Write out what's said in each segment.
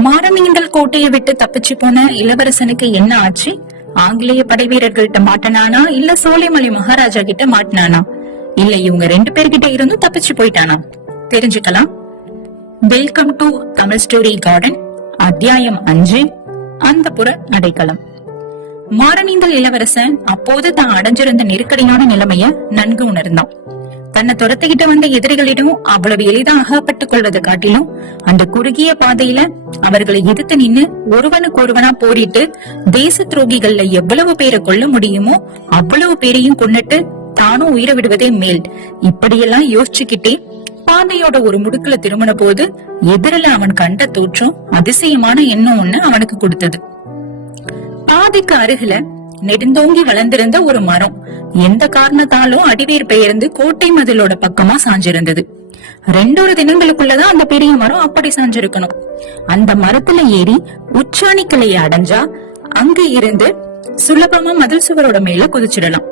மாரமீண்டல் கோட்டையை விட்டு தப்பிச்சு போன இளவரசனுக்கு என்ன ஆச்சு? ஆங்கிலேய படை வீரர்கள்ட்ட மாட்டினானா, இல்ல சோலைமலை மகாராஜா கிட்ட மாட்டினானா, இல்ல இவங்க 2 பேர்கிட்ட இருந்தும் தப்பிச்சு போயிட்டானா? தெரிஞ்சுக்கலாம். Welcome to Tamil story garden. அத்தியாயம் 5, அந்தப்புற அடைக்கலம். மாரமீண்டல் இளவரசன் அப்போது தான் அடைஞ்சிருந்த நெருக்கடியான நிலைமைய நன்கு உணர்ந்தான். தன்னை துரத்திக்கிட்டு வந்த எதிரிகளிடம் அவ்வளவு எளிதா அகப்பட்டுக் கொள்வதை காட்டிலும் அந்த குறுகிய பாதையில அவர்களை எதிர்த்து நின்னு ஒருவனுக்கு ஒருவனா போரிட்டு தேச துரோகிகள்ல எவ்வளவு பேரை கொல்ல முடியுமோ அவ்வளவு பேரையும் கொன்னுட்டு தானும் உயிரை விடுவதே மேல். இப்படியெல்லாம் யோசிச்சுக்கிட்டே பாதையோட ஒரு முடுக்குல திரும்பின போது எதிரில அவன் கண்ட தோற்றம் அதிசயமான எண்ணம் ஒண்ணு அவனுக்கு கொடுத்தது. பாதைக்கு அருகில நெடுந்தோங்கி வளர்ந்திருந்த ஒரு மரம் எந்த காரணத்தாலும் அடிவேர் பெயர்ந்து கோட்டை மதிலோட பக்கமா சாஞ்சிருந்தது. 2 தினங்களுக்குள்ளதான் அந்த பெரிய மரம் அப்படி சாஞ்சிருக்கணும். அந்த மரத்துல ஏறி உச்சாணி கிளையை அடைஞ்சா அங்க இருந்து சுலபமா மதில் சுவரோட மேல குதிச்சிடலாம்.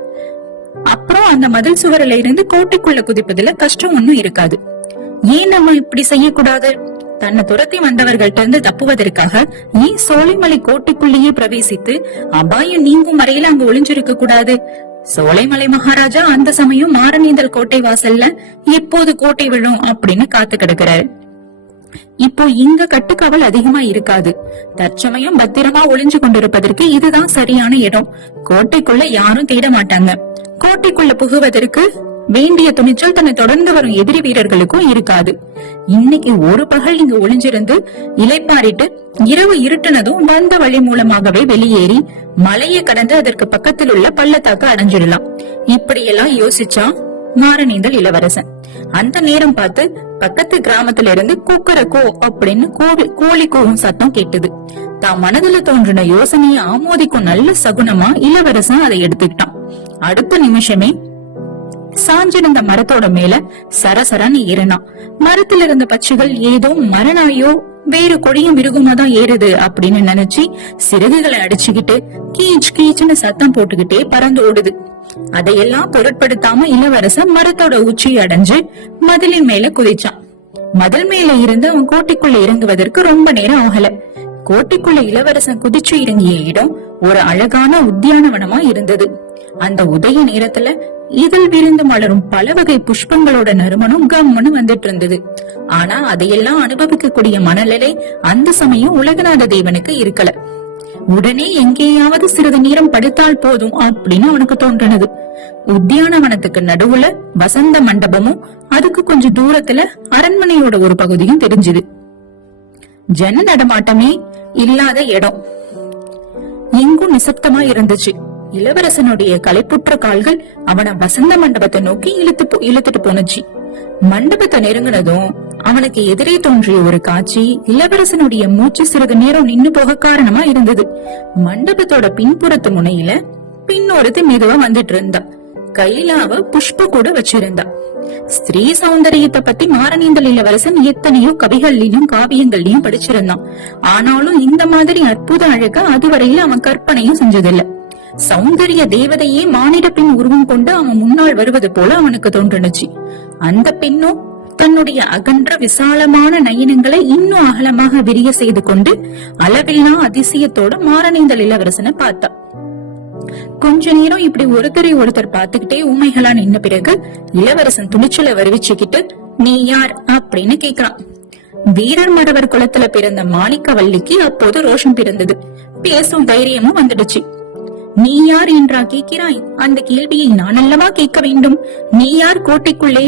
அப்புறம் அந்த மதில் சுவரில இருந்து கோட்டைக்குள்ள குதிப்பதுல கஷ்டம் ஒண்ணும் இருக்காது. ஏன் நம்ம இப்படி செய்யக்கூடாது? தன்னை துரத்தி வந்தவர்கள்ட்ட இருந்து தப்புவதற்காக ஏன் சோலைமலை கோட்டைக்குள்ளேயே பிரவேசித்து அபாயம் நீங்கும் வரையில அங்க ஒளிஞ்சிருக்க கூடாது? சோலைமலை மகாராஜா அந்த சமயம் மாரமீண்டல் கோட்டை வாசல்ல எப்போது கோட்டை விழும் அப்படின்னு காத்து கிடக்கிறாரு. இப்போ இங்க கட்டுக்காவல் அதிகமா இருக்காது. தற்சமயம் பத்திரமா ஒளிஞ்சு கொண்டிருப்பதற்கு இதுதான் சரியான இடம். கோட்டைக்குள்ள யாரும் தேட மாட்டாங்க. கோட்டைக்குள்ள புகுவதற்கு வேண்டிய துணிச்சல் தன்னை தொடர்ந்து வரும் எதிரி வீரர்களுக்கும் இருக்காது. இன்னைக்கு ஒரு பகல் இங்க ஒளிஞ்சிருந்து இலைப்பாரிட்டு இரவு இருட்டுனதும் வந்த வழி மூலமாகவே வெளியேறி மலையை கடந்து அதற்கு பக்கத்தில் உள்ள பள்ளத்தாக்கு அடைஞ்சிடலாம். இப்படியெல்லாம் யோசிச்சா மாரமீண்டல் இளவரசன். அந்த நேரம் பார்த்து பக்கத்து கிராமத்துல இருந்து கூக்கரக்கோ அப்படின்னு கோழி கூவும் சத்தம் கேட்டது. தான் மனதுல தோன்றின யோசனையை ஆமோதிக்கும் நல்ல சகுனமா இளவரசன் அதை எடுத்துக்கிட்டான். அடுத்த நிமிஷமே சாஞ்சிருந்த மரத்தோட மேல சரசரன்னு ஏறினான். மரத்துல இருந்த பட்சிகள் ஏதோ மரநாயோ வேறு கொடியும் மிருகமா தான் ஏறுது அப்படின்னு நினைச்சு சிறகுகளை அடிச்சுக்கிட்டு கீச் கீச்சுன்னு சத்தம் போட்டுக்கிட்டே பறந்து ஓடுது. அதையெல்லாம் பொருட்படுத்தாம இளவரசன் மரத்தோட உச்சியை அடைஞ்சு மதிலின் மேல குதிச்சான். மதில் மேல இருந்து அவன் கோட்டைக்குள்ள இறங்குவதற்கு ரொம்ப நேரம் ஆகல. கோட்டைக்குள்ள இளவரசன் குதிச்சு இறங்கிய இடம் ஒரு அழகான உத்தியானவனமா இருந்தது. அந்த உதய நேரத்துல இதழ் விரிந்து மலரும் பல வகை புஷ்பங்களோட நறுமணம் கம்முன்னு வந்துட்டு இருந்தது. ஆனா அதையெல்லாம் அனுபவிக்கக்கூடிய மனநிலை அந்த சமயம் உலகநாத தேவனுக்கு இருக்கல. உடனே எங்கேயாவது சிறிது நேரம் படுத்தால் போதும் அப்படின்னு அவனுக்கு தோன்றினது. உத்தியானவனத்துக்கு நடுவுல வசந்த மண்டபமும் அதுக்கு கொஞ்சம் தூரத்துல அரண்மனையோட ஒரு பகுதியும் தெரிஞ்சுது. ஜன நடமாட்டமே இல்லாத இடம். எங்கும் நிசப்தமா இருந்துச்சு. இளவரசனுடைய களைப்புற்ற கால்கள் அவனை வசந்த மண்டபத்தை நோக்கி இழுத்துட்டு போனுச்சு. மண்டபத்தை நெருங்கினதும் அவனுக்கு எதிரே தோன்றிய ஒரு காட்சி இளவரசனுடைய மூச்சு சிறிது நேரம் நின்னு போக காரணமா இருந்தது. மண்டபத்தோட பின்புறத்து முனையில பின்னொருத்தி மெதுவா வந்துட்டு இருந்தா. கையில அவ புஷ்ப கூட வச்சிருந்தா. ஸ்திரீ சௌந்தரியத்தை பத்தி மாரமீண்டல் இளவரசன் எத்தனையோ கவிகள்லயும் காவியங்கள்லயும் படிச்சிருந்தான். ஆனாலும் இந்த மாதிரி அற்புத அழக அதுவரையில அவன் கற்பனையும் செஞ்சதில்லை. சௌந்தரிய தேவதையே மானிட பெண் உருவம் கொண்டு அவன் முன்னால் வருவது போல அவனுக்கு தோன்றுச்சு. அந்த பெண்ணும் தன்னுடைய அகன்ற விசாலமான நயனங்களை இன்னும் அகலமாக விரிய செய்து கொண்டு அளவில்லா அதிசயத்தோட மாரமீண்டல் இளவரசனை பார்த்தா. கொஞ்ச நேரம் இப்படி ஒருத்தரை ஒருத்தர் பார்த்துக்கிட்டே ஊமைகளா நின்ன பிறகு இளவரசன் துணிச்சலை வருவிச்சுக்கிட்டு, நீ யார் அப்படின்னு கேக்குறான். வீரர் மடவர் குலத்துல பிறந்த மாணிக்கவல்லிக்கு அப்போது ரோஷம் பிறந்தது. பேசும் தைரியமும் வந்துடுச்சு. நீ யார் என்றா கேட்கிறாய்? அந்த கேள்வியை நான் அல்லவா கேட்க வேண்டும். நீ யார்? கோட்டைக்குள்ளே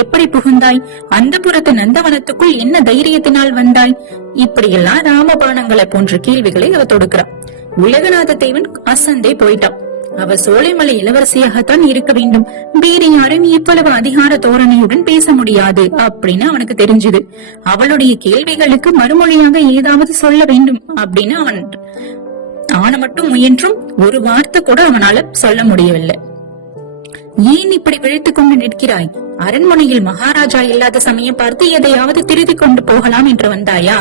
எப்படி புகுந்தாய்? அந்த புறத்து நந்தவனத்துக்குள் என்ன தைரியத்தினால் வந்தாய்? இப்படியெல்லாம் ராமபாணங்களை போன்ற கேள்விகளை அவ தொடுக்கிறான். உலகநாத தேவன் அசந்தே போயிட்டான். அவ சோலைமலை இளவரசியாகத்தான் இருக்க வேண்டும். வேறு யாரும் இவ்வளவு அதிகார தோரணையுடன் பேச முடியாது அப்படின்னு அவனுக்கு தெரிஞ்சது. அவளுடைய கேள்விகளுக்கு மறுமொழியாக ஏதாவது சொல்ல வேண்டும் அப்படின்னு அவன் மட்டும் முயன்றும் ஒரு வார்த்தை கூட அவனால சொல்ல முடியவில்லை. ஏன் இப்படி விழித்துக் கொண்டு நிற்கிறாய்? அரண்மனையில் மகாராஜா இல்லாத சமயம் பார்த்து எதையாவது திருதி கொண்டு போகலாம் என்று வந்தாயா?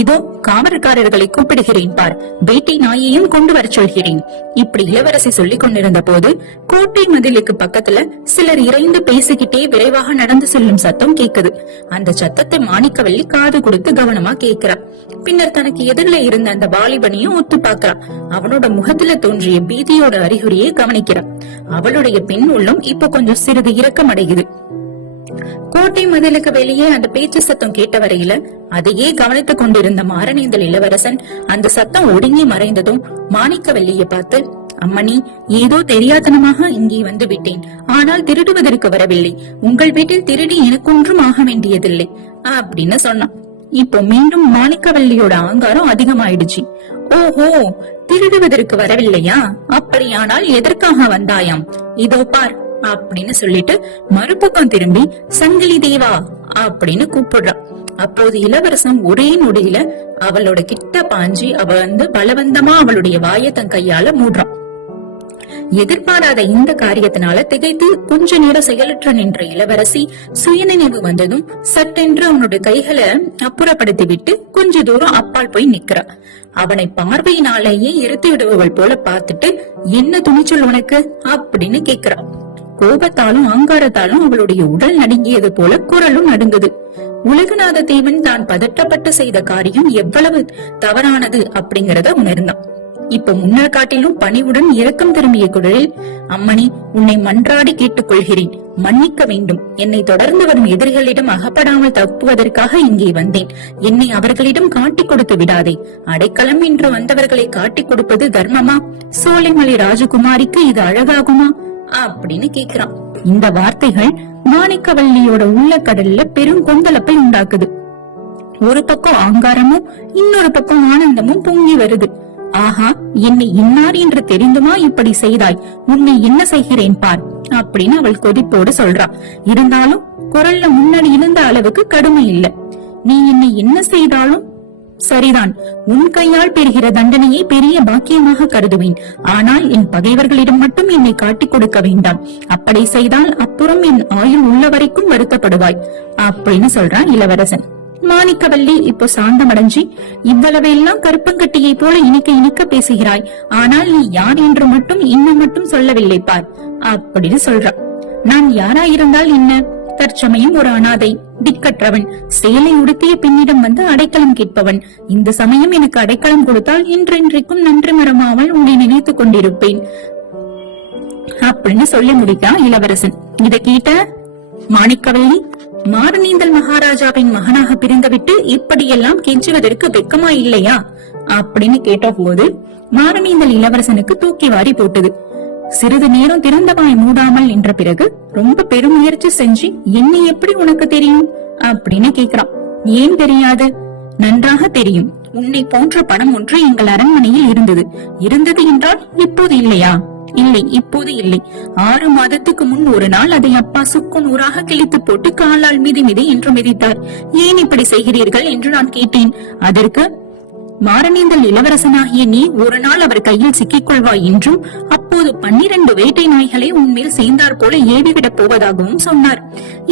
இதோ காவல்காரர்களை கூப்பிடுகிறேன் பார், வேட்டை நாயையும் கொண்டு வர சொல்கிறேன். இப்படி இளவரசி சொல்லிக் கொண்டிருந்த போது கோட்டை மதிலுக்கு பக்கத்துல சிலர் இறைந்து பேசிக்கிட்டே விரைவாக நடந்து செல்லும் சத்தம் கேக்குது. அந்த சத்தத்தை மாணிக்கவல்லி காது கொடுத்து கவனமா கேட்கிறா. பின்னர் தனக்கு எதிரில இருந்த அந்த வாலிபனையும் ஒத்து பாக்குறா. அவனோட முகத்துல தோன்றிய பீதியோட அறிகுறியை கவனிக்கிறா. அவளுடைய பெண் உள்ளம் இப்ப கொஞ்சம் சிறிது இரக்கம் அடையுது. கோட்டை மதிலுக்கு வெளியே அந்த பேச்சு சத்தம் கேட்ட வரையில அதையே கவனித்துக் கொண்டிருந்த மாரணேந்தல் இளவரசன் அந்த சத்தம் ஒடுங்கி மறைந்ததும் மாணிக்கவல்லியை பார்த்து, அம்மணி, ஏதோ தெரியாதனமாக இங்கே வந்து விட்டேன். ஆனால் திருடுவதற்கு வரவில்லை. உங்கள் வீட்டில் திருடி எனக்கொன்றும் ஆக வேண்டியதில்லை அப்படின்னு சொன்னான். இப்போ மீண்டும் மாணிக்கவல்லியோட ஆங்காரம் அதிகமாயிடுச்சு. ஓஹோ, திருடுவதற்கு வரவில்லையா? அப்படியானால் எதற்காக வந்தாயாம்? இதோ பார் அப்படின்னு சொல்லிட்டு மறுபக்கம் திரும்பி சங்கிலி தேவா அப்படின்னு கூப்பிடுறான். அப்போது இளவரசன் ஒரே நொடியில அவளோட கிட்ட பாஞ்சி அவ பலவந்தமா அவளுடைய வாயை தன் கையால மூடுறான். எதிர்பாராத இந்த காரியத்தினால திகைத்து கொஞ்ச நேரம் செயலற்ற நின்ற இளவரசி சுயநினைவு வந்ததும் சட்டென்று அவனுடைய கைகளை அப்புறப்படுத்தி விட்டு கொஞ்ச தூரம் அப்பால் போய் நிக்கிறா. அவனை பார்வையினாலேயே எரித்து விடுபவள் போல பார்த்துட்டு, என்ன துணிச்சல் உனக்கு அப்படின்னு கேக்குறா. கோபத்தாலும் ஆங்காரத்தாலும் அவளுடைய உடல் நடுங்கியது போல குரலும் நடுங்குது. உலகநாத தேவன் தான் பதற்றப்பட்டு செய்த காரியம் எவ்வளவு தவறானது அப்படிங்கறத உணர்ந்தான். இப்ப முன்னர் காட்டிலும் பணிவுடன் இரக்கம் திரும்பிய குரலில், அம்மணி, உன்னை மன்றாடி கேட்டுக்கொள்கிறேன், மன்னிக்க வேண்டும். என்னை தொடர்ந்து வரும் எதிரிகளிடம் அகப்படாமல் தப்புவதற்காக இங்கே வந்தேன். என்னை அவர்களிடம் காட்டிக் கொடுத்து விடாதே. அடைக்கலம் என்று வந்தவர்களை காட்டிக் கொடுப்பது தர்மமா? சோலைமலை ராஜகுமாரிக்கு இது அழகாகுமா அப்படின்னு கேக்குறான். இந்த வார்த்தைகள் மாணிக்கவல்லியோட உள்ள கடல்ல பெரும் கொந்தளப்பை உண்டாக்குது. ஒரு பக்கம் ஆங்காரமும் இன்னொரு பக்கம் ஆனந்தமும் பொங்கி வருது. ஆஹா, என்னை இன்னார் என்று தெரிந்துமா இப்படி செய்தாய்? உன்னை என்ன செய்கிறேன் பார் அப்படின்னு அவள் கொதிப்போடு சொல்றா. இருந்தாலும் குரல்ல முன்னாடி இருந்த அளவுக்கு கடுமை இல்ல. நீ என்னை என்ன செய்தாலும் சரிதான். உன் கையால் பெறுகிற தண்டனையை பெரிய பாக்கியமாக கருதுவேன். ஆனால் என் பகைவர்களிடம் மட்டும் என்னை காட்டிக் கொடுக்க வேண்டாம். அப்படி செய்தால் அப்புறம் என் ஆயுள் உள்ள வரைக்கும் வருத்தப்படுவாய் அப்படின்னு சொல்றான் இளவரசன். மாணிக்கவல்லி இப்போ சாந்தமடைஞ்சி, இவ்வளவெல்லாம் கருப்பங்கட்டியை போல இனிக்க பேசுகிறாய். ஆனால் நீ யார் என்று மட்டும் இன்னும் மட்டும் சொல்லவில்லை பார் அப்படின்னு சொல்றான். நான் யாராயிருந்தால் என்ன? தற்சமயம் ஒரு அனாதை, திக்கற்றவன், சேலை உடுத்திய பெண்ணிடம் வந்து அடைக்கலம் கேட்பவன். இந்த சமயம் எனக்கு அடைக்கலம் கொடுத்தால் என்றென்றைக்கும் நன்றி மறமாமல் உன்னை நினைத்துக் கொண்டிருப்பேன் அப்படின்னு சொல்லி முடித்தான் இளவரசன். இதை கேட்ட மாணிக்கவல்லி, மாரணேந்தல் மகாராஜாவின் மகனாக பிறந்துவிட்டு இப்படியெல்லாம் கெஞ்சுவதற்கு வெக்கமா இல்லையா அப்படின்னு கேட்ட போது மாரணேந்தல் இளவரசனுக்கு தூக்கி வாரி போட்டது. சிறிது நேரம் திறந்த வாய் மூடாமல் நின்ற பிறகு ரொம்ப பெருமுயற்சி செஞ்சு, என்னை எப்படி உனக்கு தெரியும் அப்படின்னு கேக்குறான். ஏன் தெரியாது? நன்றாக தெரியும். உன்னை போன்ற பணம் ஒன்று எங்கள் அரண்மனையில் இருந்தது என்றால் இப்போது இல்லையா? இல்லை, இப்போது இல்லை. 6 மாதத்துக்கு முன் ஒரு நாள் அதை அப்பா சுக்கு நூறாக கிழித்து போட்டு காலால் மிதி என்று மிதித்தார். ஏன் இப்படி செய்கிறீர்கள் என்று நான் கேட்டேன். அதற்கு, மாரணேந்தல் இளவரசனாகிய நீ ஒரு நாள் அவர் கையில் சிக்கிக் கொள்வாய் என்றும் அப்போது 12 வேட்டை நாய்களை உன்மேல் சேர்ந்தார் போல ஏவிவிடப் போவதாகவும் சொன்னார்.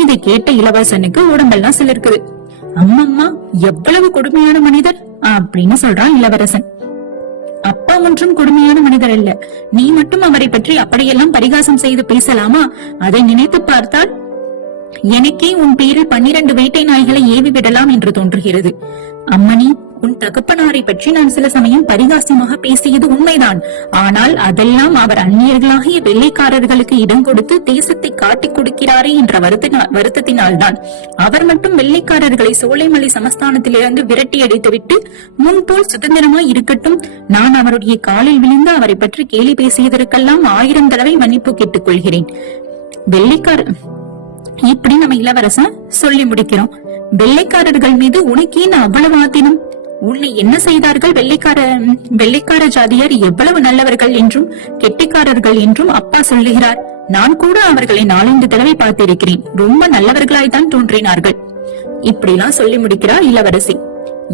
இதை கேட்ட இளவரசனுக்கு உடம்பெல்லாம் சிலிர்க்குது. அம்மம்மா, எவ்வளவு கொடுமையான மனிதர் அப்படின்னு சொல்றான் இளவரசன். அப்பா ஒன்றும் கொடுமையான மனிதர் அல்ல. நீ மட்டும் அவரை பற்றி அப்படியெல்லாம் பரிகாசம் செய்து பேசலாமா? அதை நினைத்து பார்த்தால் எனக்கே உன் பேரில் 12 வேட்டை நாய்களை ஏவி விடலாம் என்று தோன்றுகிறது. அம்மணி, உன் தகப்பனாரை பற்றி நான் சில சமயம் பரிகாசமாக பேசியது உண்மைதான். ஆனால் அதெல்லாம் அவர் அந்நியர்களாகிய வெள்ளைக்காரர்களுக்கு இடம் கொடுத்து தேசத்தை காட்டிக் கொடுக்கிறாரே என்ற வருத்தத்தினால்தான். அவர் மட்டும் வெள்ளைக்காரர்களை சோலைமலை சமஸ்தானத்திலிருந்து விரட்டி அடித்துவிட்டு முன்போல் சுதந்திரமாய் இருக்கட்டும். நான் அவருடைய காலில் விழுந்து அவரை பற்றி கேலி பேசியதற்கெல்லாம் 1000 தடவை மன்னிப்பு கேட்டுக் கொள்கிறேன். இப்படி நம்ம இளவரசன் சொல்லி முடிக்கிறோம். வெள்ளைக்காரர்கள் மீது உனக்கே அவ்வளவு ஆத்தினம்? உன்னை என்ன செய்தார்கள்? வெள்ளைக்கார ஜாதியார் எவ்வளவு நல்லவர்கள் என்றும் கெட்டிக்காரர்கள் என்றும் அப்பா சொல்லுகிறார். நான் கூட அவர்களை 4-5 தடவை பார்த்திருக்கிறேன். ரொம்ப நல்லவர்களாய்தான் தோன்றினார்கள். இப்படிலாம் சொல்லி முடிக்கிறார் இளவரசி.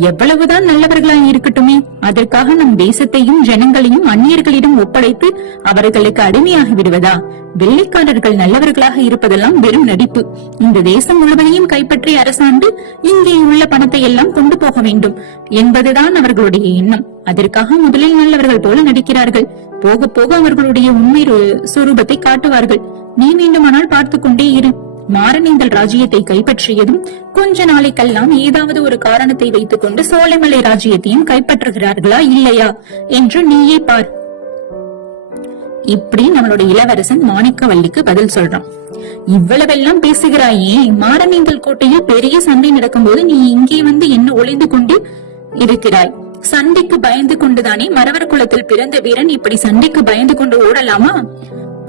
எவ்வளவுதான் நல்லவர்களாய் இருக்கட்டுமே, அதற்காக நம் தேசத்தையும் ஜனங்களையும் அந்நியர்களிடம் ஒப்படைத்து அவர்களுக்கு அடிமையாகி விடுவதா? வெள்ளைக்காரர்கள் நல்லவர்களாக இருப்பதெல்லாம் வெறும் நடிப்பு. இந்த தேசம் முழுவதையும் கைப்பற்றி அரசாண்டு இங்கே உள்ள பணத்தை எல்லாம் கொண்டு போக வேண்டும் என்பதுதான் அவர்களுடைய எண்ணம். அதற்காக முதலில் நல்லவர்கள் போல நடிக்கிறார்கள். போக போக அவர்களுடைய உண்மை சொரூபத்தை காட்டுவார்கள். நீ வேண்டுமானால் பார்த்து கொண்டே இரு. மாரனேந்தல் ராஜ்யத்தை கைப்பற்றியதும் கொஞ்ச நாளைக்கெல்லாம் ஏதாவது ஒரு காரணத்தை வைத்துக் கொண்டு சோலைமலை ராஜ்யத்தையும் கைப்பற்றுகிறார்களா இல்லையா என்று நீயே பார். இப்படி நம்மளுடைய இளவரசன் மாணிக்கவல்லிக்கு பதில் சொல்றான். இவ்வளவெல்லாம் பேசுகிறாயே, மாரனேந்தல் கோட்டையில் பெரிய சண்டை நடக்கும் போது நீ இங்கே வந்து என்ன ஒளிந்து கொண்டு இருக்கிறாய்? சண்டைக்கு பயந்து கொண்டுதானே மறவர் குலத்தில் பிறந்த வீரன் இப்படி சண்டைக்கு பயந்து கொண்டு ஓடலாமா?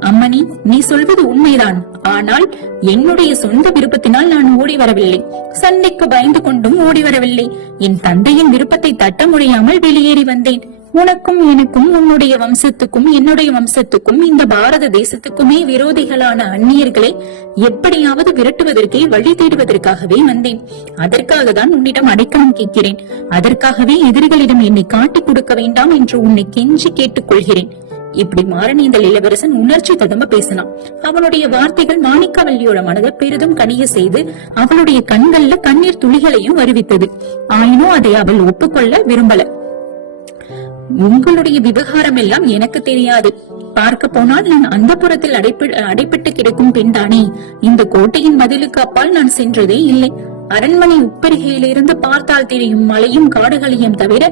அம்மணி, நீ சொல்வது உண்மைதான். ஆனால் என்னுடைய சொந்த விருப்பத்தினால் நான் ஓடி வரவில்லை. சண்டைக்கு பயந்து கொண்டும் ஓடி வரவில்லை. என் தந்தையின் விருப்பத்தை தட்ட முடியாமல் வெளியேறி வந்தேன். உனக்கும் எனக்கும், உன்னுடைய வம்சத்துக்கும் என்னுடைய வம்சத்துக்கும் இந்த பாரத தேசத்துக்குமே விரோதிகளான அந்நியர்களை எப்படியாவது விரட்டுவதற்கே வழி தேடுவதற்காகவே வந்தேன். அதற்காக தான் உன்னிடம் அடைக்கலம் கேட்கிறேன். அதற்காகவே எதிரிகளிடம் என்னை காட்டிக் கொடுக்க வேண்டாம் என்று உன்னை கெஞ்சி கேட்டுக் கொள்கிறேன். இப்படி மாரனேந்தல் இளவரசன் உணர்ச்சி ததும்ப பேசினான். அவனுடைய வார்த்தைகள் மாணிக்கவல்லியோட மனதை பெரிதும் கனிய செய்து அவளுடைய கண்கள்ல கண்ணீர் துளிகளையும் வருவித்தது. ஆயினும் அதை அவள் ஒப்புக்கொள்ள விரும்பல. உங்களுடைய விவகாரம் எல்லாம் எனக்கு தெரியாது. பார்க்க போனால் நான் அந்த புறத்தில் அடைப்பட்டு கிடக்கும் பெண்தானே. இந்த கோட்டையின் மதிலுக்கு அப்பால் நான் சென்றதே இல்லை. அரண்மனை உப்பரிகையிலிருந்து பார்த்தால் தெரியும் மலையும் காடுகளையும் தவிர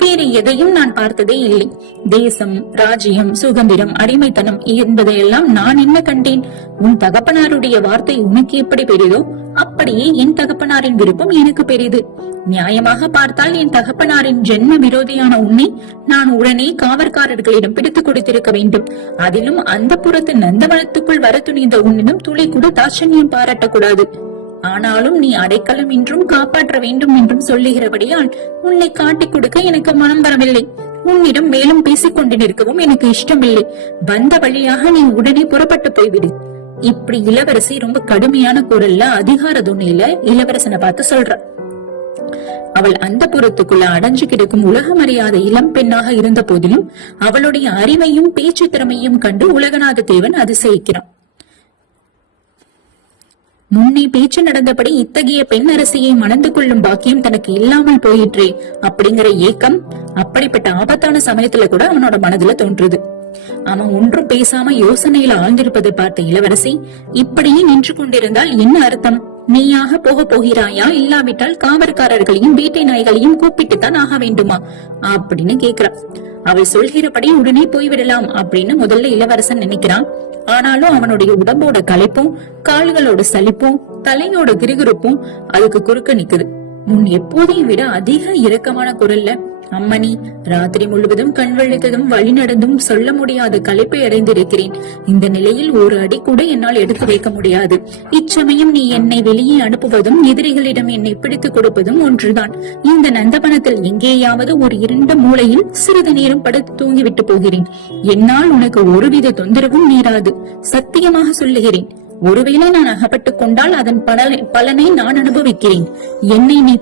வேறு எதையும் நான் பார்த்ததே இல்லை. தேசம், ராஜ்யம், சுதந்திரம், அடிமைத்தனம் என்பதையெல்லாம் நான் என்ன கண்டேன்? உன் தகப்பனாருடைய வார்த்தை உனக்கு எப்படி பெரிதோ அப்படியே என் தகப்பனாரின் விருப்பம் எனக்கு பெரிது. நியாயமாக பார்த்தால் என் தகப்பனாரின் ஜென்ம விரோதியான உன்னை நான் உடனே காவற்காரர்களிடம் பிடித்துக் கொடுத்திருக்க வேண்டும். அதிலும் அந்த புறத்து நந்தவனத்துக்குள் வர துணிந்த உன்னிடம் துளி கூட தாட்சண்யம் பாராட்டக்கூடாது. ஆனாலும் நீ அடைக்கலம் என்றும் காப்பாற்ற வேண்டும் என்றும் சொல்லுகிறபடியால் உன்னை காட்டிக் கொடுக்க எனக்கு மனம் வரவில்லை. உன்னிடம் மேலும் பேசிக் கொண்டு நிற்கவும் எனக்கு இஷ்டமில்லை. வந்த வழியாக நீ உடனே புறப்பட்டு போய்விடு. இப்படி இளவரசி ரொம்ப கடுமையான குரல்ல அதிகார துணியில இளவரசனை பார்த்து சொல்ற. அவள் அந்த புறத்துக்குள்ள அடைஞ்சு கிடக்கும் உலகமறியாத இளம் பெண்ணாக இருந்த போதிலும் அவளுடைய அறிவையும் பேச்சு திறமையும் கண்டு உலகநாத தேவன் அதிசயிக்கிறான். முன்னே பேச்சு நடந்தபடி இத்தகைய பெண் அரசியை மணந்து கொள்ளும் பாக்கியம் தனக்கு இல்லாமல் போயிற்றே அப்படிங்கிற ஏக்கம் அப்படிப்பட்ட ஆபத்தான சமயத்துல கூட அவனோட மனதுல தோன்றுது. அவன் ஒன்றும் பேசாம யோசனையில ஆழ்ந்திருப்பதை பார்த்த இளவரசி, இப்படியே நின்று கொண்டிருந்தால் என்ன அர்த்தம்? நீயாக போக போகிறாயா, இல்லாவிட்டால் காவற்காரர்களையும் வேட்டை நாய்களையும் கூப்பிட்டுத்தான் ஆக வேண்டுமா அப்படின்னு கேக்குறான். அவள் சொல்கிறபடி உடனே போய்விடலாம் அப்படின்னு முதல்ல இளவரசன் நினைக்கிறான். ஆனாலும் அவனுடைய உடம்போட களைப்பும், கால்களோட சலிப்பும், தலையோட கிருகிருப்பும் அதுக்கு குறுக்க நிக்குது. முன் எப்போதையும் விட அதிக இரக்கமான குரல்ல, அம்மணி, ராத்திரி முழுவதும் கண் விழித்ததும் வழி நடந்தும் சொல்ல முடியாத களைப்பை அடைந்திருக்கிறேன். இந்த நிலையில் ஒரு அடி கூட என்னால் எடுத்து வைக்க முடியாது. இச்சமயம் நீ என்னை வெளியே அனுப்புவதும் எதிரிகளிடம் என்னை பிடித்துக் கொடுப்பதும் ஒன்றுதான். இந்த நந்தவனத்தில் எங்கேயாவது ஒரு இருண்ட மூலையில் சிறிது நேரம் படுத்து தூங்கிவிட்டு போகிறேன். என்னால் உனக்கு ஒருவித தொந்தரவும் நேராது. சத்தியமாக சொல்லுகிறேன். ஒருவேளை நான் அகப்பட்டுக் கொண்டால் அதன் பலனை நான் அனுபவிக்கிறேன். என்னை நீ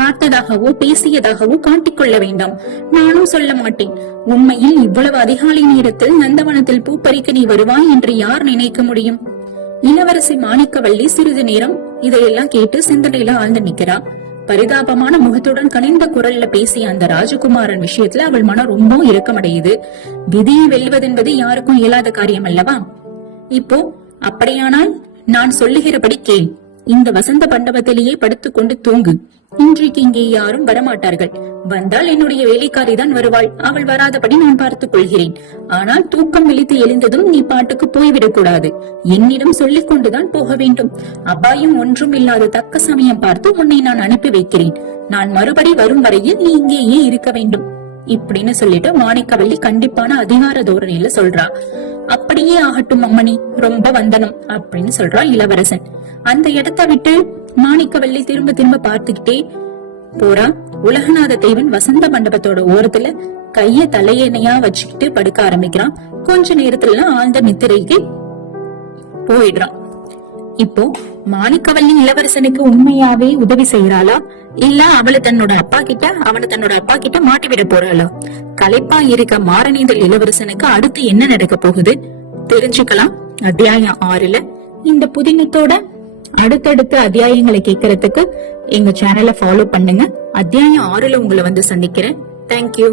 பார்த்ததாகவோ பேசியதாகவோ காட்டிக்கொள்ள வேண்டாம். நானும் சொல்ல மாட்டேன். உண்மையில் இவ்வளவு அதிகாலை நேரத்தில் நந்தவனத்தில் பூ பறிக்க நீ வருவாய் என்று யார் நினைக்க முடியும்? இளவரசி மாணிக்கவல்லி சிறிது நேரம் இதையெல்லாம் கேட்டு சிந்தனையில ஆழ்ந்து நிக்கிறா. பரிதாபமான முகத்துடன் கனிந்த குரல்ல பேசிய அந்த ராஜகுமாரன் விஷயத்துல அவள் மனம் ரொம்ப இரக்கமடையுது. விதியை வெல்வதென்பது யாருக்கும் இயலாத காரியம் அல்லவா? இப்போ அப்படியானால் நான் சொல்லுகிறபடி கேள். இந்த வசந்த மண்டபத்திலேயே படுத்துக்கொண்டு தூங்கு. இன்றைக்கு இங்கே யாரும் வரமாட்டார்கள். வந்தால் என்னுடைய வேலைக்காரி தான் வருவாள். அவள் வராதபடி நான் பார்த்துக் கொள்கிறேன். ஆனால் தூக்கம் விழித்து எழுந்ததும் நீ பாட்டுக்கு போய்விடக் கூடாது. என்னிடம் சொல்லிக் கொண்டுதான் போக வேண்டும். அபாயம் ஒன்றும் இல்லாத தக்க சமயம் பார்த்து உன்னை நான் அனுப்பி வைக்கிறேன். நான் மறுபடி வரும் வரையில் நீ இங்கேயே இருக்க வேண்டும் இப்படின்னு சொல்லிட்டு மாணிக்கவல்லி கண்டிப்பான அதிகார தோரணையில சொல்றா. அப்படியே ஆகட்டும் அம்மணி, ரொம்ப வந்தனம் அப்படின்னு சொல்றா இளவரசன். அந்த இடத்தை விட்டு மாணிக்கவல்லி திரும்ப திரும்ப பார்த்துக்கிட்டே போறா. உலகநாத தேவன் வசந்த மண்டபத்தோட ஓரத்துல கைய தலையணையா வச்சுக்கிட்டு படுக்க ஆரம்பிக்கிறான். கொஞ்ச நேரத்துல ஆழ்ந்த நித்திரைக்கு போயிடுறான். இப்போ மாணிக்கவல்லி இளவரசனுக்கு உண்மையாவே உதவி செய்யறாளா இல்ல அவனை தன்னோட அப்பா கிட்ட மாட்டி விட போறாளா? களைப்பா இருக்க மாரநேந்தல் இளவரசனுக்கு அடுத்து என்ன நடக்க போகுது தெரிஞ்சுக்கலாம் அத்தியாயம் 6ல. இந்த புதினத்தோட அடுத்தடுத்த அத்தியாயங்களை கேட்கறதுக்கு எங்க சேனலை ஃபாலோ பண்ணுங்க. அத்தியாயம் 6ல உங்களை வந்து சந்திக்கிறேன். தேங்க்யூ.